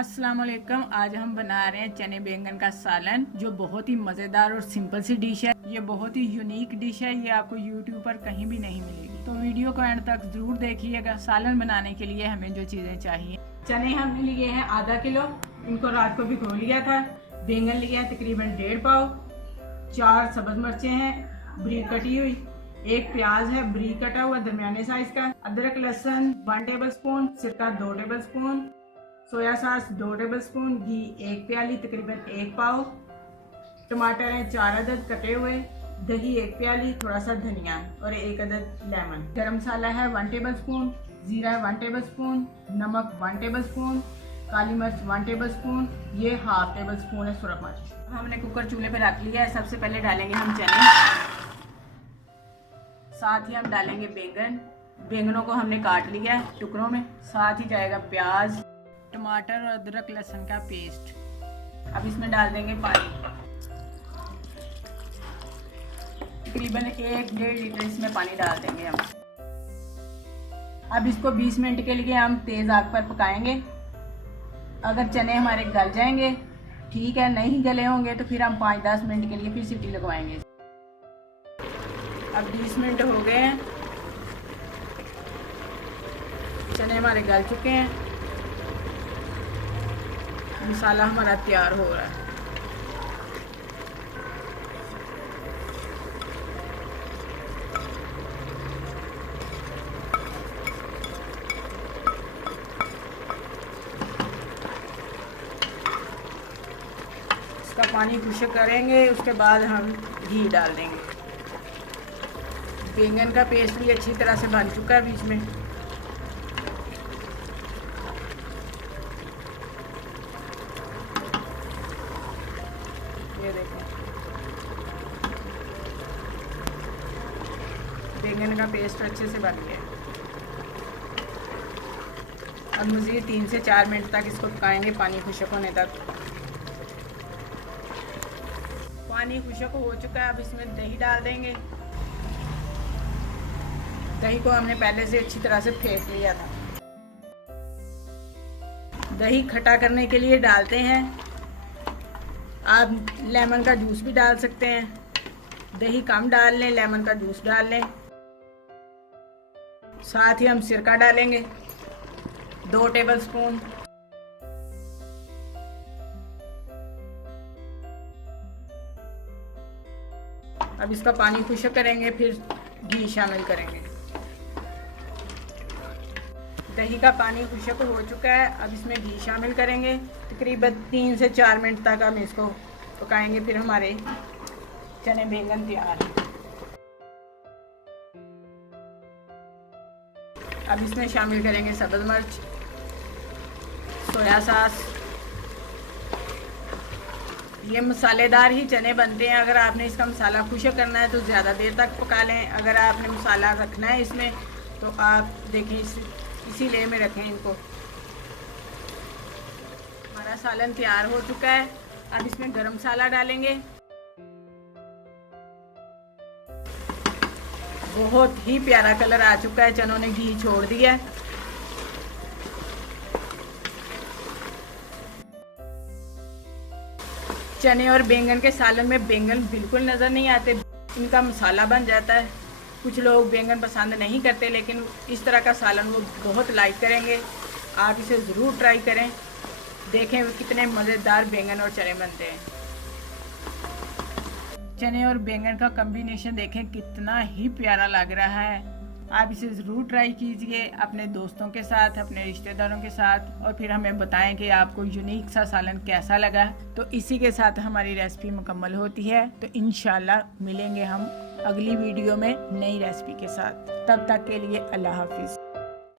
अस्सलाम वालेकुम। आज हम बना रहे हैं चने बैंगन का सालन, जो बहुत ही मज़ेदार और सिंपल सी डिश है। ये बहुत ही यूनिक डिश है, ये आपको यूट्यूब पर कहीं भी नहीं मिलेगी। तो वीडियो को एंड तक जरूर देखिएगा। सालन बनाने के लिए हमें जो चीज़ें चाहिए, चने हमने लिए हैं आधा किलो, इनको रात को भिगो लिया था। बैंगन लिया है तकरीबन 1.5 पाव, 4 सब्ज मिर्चें हैं बारीक कटी हुई, 1 प्याज है बारीक कटा हुआ दरमियाने साइज का, अदरक लहसुन 1 टेबल स्पून, सिरका 2 tablespoon, soya sauce 2 tablespoon, घी 1 प्याली तकरीबन 1 पाव, टमाटर हैं 4 अदद कटे हुए, दही 1 प्याली, थोड़ा सा धनिया और 1 अदद लेमन। गरम मसाला है 1 टेबल स्पून, जीरा 1 टेबल स्पून, नमक 1 टेबल स्पून, काली मिर्च 1 टेबल स्पून, ये हाफ टेबल स्पून है सुरख मिर्च। हमने कुकर चूल्हे पे रख लिया है। सबसे पहले डालेंगे हम चने, साथ ही हम डालेंगे बैंगन। बैंगनों को हमने काट लिया है टुकड़ों में। साथ ही जाएगा प्याज, टमाटर और अदरक लहसुन का पेस्ट। अब इसमें डाल देंगे पानी, तकरीबन 1-1.5 लीटर इसमें पानी डाल देंगे हम। अब इसको 20 मिनट के लिए हम तेज आग पर पकाएंगे। अगर चने हमारे गल जाएंगे ठीक है, नहीं गले होंगे तो फिर हम 5-10 मिनट के लिए फिर सीटी लगवाएंगे। अब 20 मिनट हो गए हैं, चने हमारे गल चुके हैं, मसाला हमारा तैयार हो रहा है। इसका पानी खुश्क करेंगे, उसके बाद हम घी डाल देंगे। बैंगन का पेस्ट भी अच्छी तरह से बन चुका है बीच में। ये देखो बैंगन का पेस्ट अच्छे से बन गया। अब मज़ीद 3 से 4 मिनट तक इसको पकाएंगे, पानी खुश्क होने तक। पानी खुश्क हो चुका है, अब इसमें दही डाल देंगे। दही को हमने पहले से अच्छी तरह से फेंट लिया था। दही खट्टा करने के लिए डालते हैं, आप लेमन का जूस भी डाल सकते हैं। दही कम डाल लें, लेमन का जूस डाल लें। साथ ही हम सिरका डालेंगे 2 टेबल स्पून। अब इसका पानी खुश्क करेंगे, फिर घी शामिल करेंगे। दही का पानी खुश्क हो चुका है, अब इसमें घी शामिल करेंगे। तकरीबन 3 से 4 मिनट तक हम इसको पकाएंगे, फिर हमारे चने बैंगन तैयार हैं। अब इसमें शामिल करेंगे सब्ज़ मिर्च, सोया सॉस। ये मसालेदार ही चने बनते हैं। अगर आपने इसका मसाला खुश्क करना है तो ज़्यादा देर तक पका लें। अगर आपने मसाला रखना है इसमें तो आप देखें इसी ले में रखें इनको। हमारा सालन तैयार हो चुका है। अब इसमें गरम मसाला डालेंगे। बहुत ही प्यारा कलर आ चुका है, चनों ने घी छोड़ दिया है। चने और बैंगन के सालन में बैंगन बिल्कुल नज़र नहीं आते, इनका मसाला बन जाता है। कुछ लोग बैंगन पसंद नहीं करते, लेकिन इस तरह का सालन वो बहुत लाइक करेंगे। आप इसे ज़रूर ट्राई करें, देखें कितने मज़ेदार बैंगन और चने बनते हैं। चने और बैंगन का कॉम्बिनेशन देखें कितना ही प्यारा लग रहा है। आप इसे ज़रूर ट्राई कीजिए अपने दोस्तों के साथ, अपने रिश्तेदारों के साथ, और फिर हमें बताएं कि आपको यूनिक सा सालन कैसा लगा। तो इसी के साथ हमारी रेसिपी मुकम्मल होती है। तो इंशाल्लाह मिलेंगे हम अगली वीडियो में नई रेसिपी के साथ। तब तक के लिए अल्लाह हाफिज़।